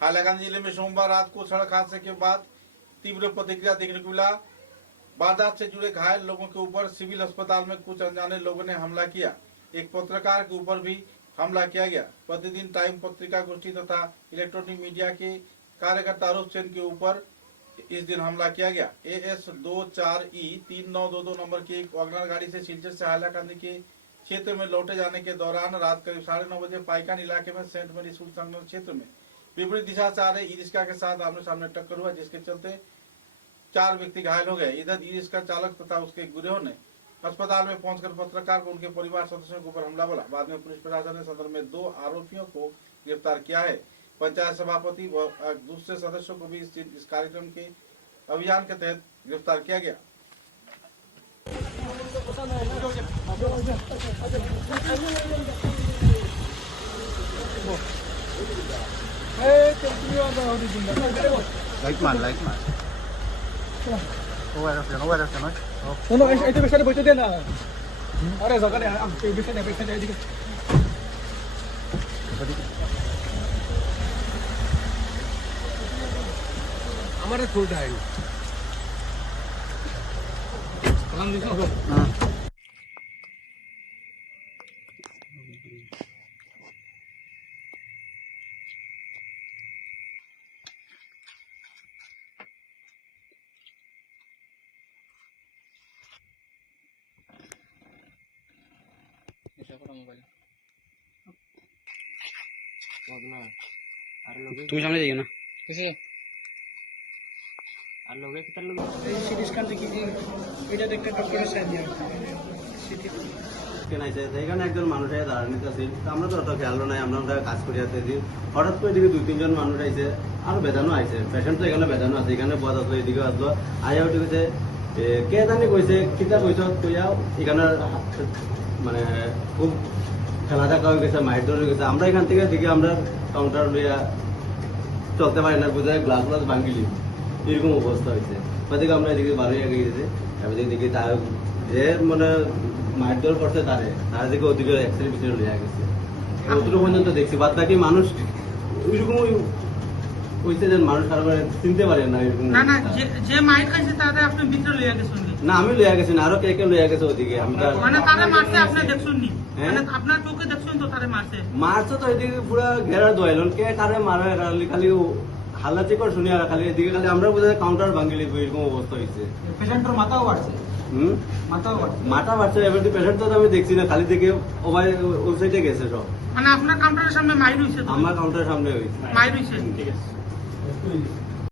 हाइलाकांदी जिले में सोमवार रात को सड़क हादसे के बाद तीव्र प्रतिक्रिया देखने को मिला। वारदात से जुड़े घायल लोगों के ऊपर सिविल अस्पताल में कुछ अनजाने लोगों ने हमला किया। एक पत्रकार के ऊपर भी हमला किया गया। प्रतिदिन टाइम पत्रिका गोष्ठी तथा इलेक्ट्रॉनिक मीडिया के कार्यकर्ता आरोप सेन के ऊपर इस दिन हमला किया गया। AS 24E3922 नंबर की एक वैगनर गाड़ी से सिलचर से हाइलाकांदी के क्षेत्र में लौटे जाने के दौरान रात करीब 9:30 बजे पाइकान इलाके में सेंट मेरी स्कूल संलग्न क्षेत्र में विपरीत दिशा से आ रहे ई रिक्शा के साथ आमने सामने टक्कर हुआ, जिसके चलते 4 व्यक्ति घायल हो गए। इधर ई रिक्शा चालक तथा उसके गिरोह ने अस्पताल में पहुंचकर पत्रकार को उनके परिवार सदस्यों के ऊपर हमला बोला। बाद में पुलिस प्रशासन ने सदर में 2 आरोपियों को गिरफ्तार किया है। पंचायत सभापति व दूसरे सदस्यों को भी इस कार्यक्रम के अभियान के तहत गिरफ्तार किया गया। Like man. No, ito bisa dibaca din ah. Are zagan ang bisa dito. हमारे छोटा है कलम लिखो हां তুমি সামনে যাইও না किसे আর লোকে কিতার লোকে এই সিটি স্ক্যান দেখি যে এটা দেখতে ডক্টরের সাইন দিয়া সিটি কেন আইছে এখানে একজন মানুষ আইয়া দাঁড়ানিতে আছে আমরা তো অত খেয়াল নাই আমরা কাজ করি আছে হঠাৎ করে এদিকে 2-3 জন মানুষ আইছে আর বেদানো আইছে পেশেন্ট তো এখানে বেদানো আছে এখানে বদ আছে এদিকে আসলো আইয়া উঠেছে কে জানি কইছে কিতা কইছ কইয়া এখানে মানে খুব খেলা দেখা হয়ে গেছে মাইর হয়ে গেছে আমরা এখান থেকে দিকে আমরা কাউন্টার লইয়া চলতে পারি না বুঝে গ্লাস ভাঙিলি এরকম অবস্থা হয়েছে ওদিকে আমরা এদিকে ভালো হয়ে গিয়েছে এদিকে দেখি তার যে মানে মারধর করছে তার দিকে ওদিকে এক্সের ভিতরে লইয়া গেছে অতটুকু পর্যন্ত দেখছি বাদ বাকি মানুষ ওইরকম হইছে যে মানুষ আর চিনতে পারে না এরকম না যে মাইর খাইছে তাদের আপনি ভিতরে লইয়া গেছেন না আমি লইয়া গেছি না আরো কে লইয়া গেছে ওদিকে আমরা মানে তারে মারতে আপনি দেখছুন নি মানে আপনার চোখে দেখছুন তো তারে মারছে তো এদিকে পুরো ঘেরা দোয়াইলন কে কারে মারে খালি হাল্লা চেকর শুনি আর খালি এদিকে খালি আমরা বুঝে কাউন্টার ভাঙিলি এরকম অবস্থা হয়েছে পেশেন্টের মাথাও বাড়ছে মাথা বাড়ছে এবার পেশেন্ট তো আমি দেখছি না খালি থেকে ওই সাইডে গেছে সব মানে আপনার কাউন্টারের সামনে মাইর হইছে আমার কাউন্টারের সামনে হয়েছে মাইর হইছে ঠিক আছে